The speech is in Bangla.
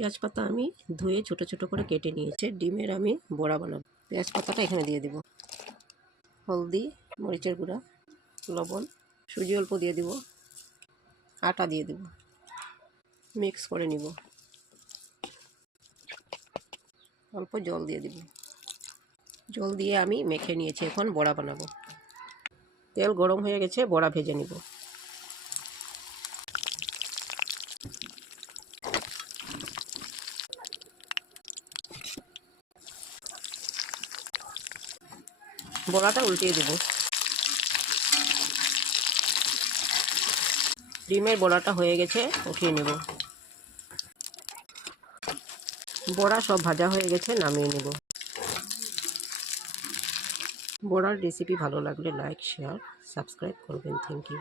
পেঁয়াজ পাতা আমি ধুয়ে ছোট ছোট করে কেটে নিয়েছি। ডিমের আমি বড়া বানাবো। পেঁয়াজ পাতাটা এখানে দিয়ে দেব। হলদি, মরিচের গুঁড়া, লবণ, সুজি অল্প দিয়ে দিব, আটা দিয়ে দেব, মিক্স করে নিব। অল্প জল দিয়ে দিব। জল দিয়ে আমি মেখে নিয়েছি। এখন বড়া বানাবো। তেল গরম হয়ে গেছে, বড়া ভেজে নিব। বড়াটা উল্টিয়ে দেব। ডিমের বড়াটা হয়ে গেছে, উঠিয়ে নেব। বড়া সব ভাজা হয়ে গেছে, নামিয়ে নেব। বড়ার রেসিপি ভালো লাগলে লাইক, শেয়ার, সাবস্ক্রাইব করবেন। Thank you.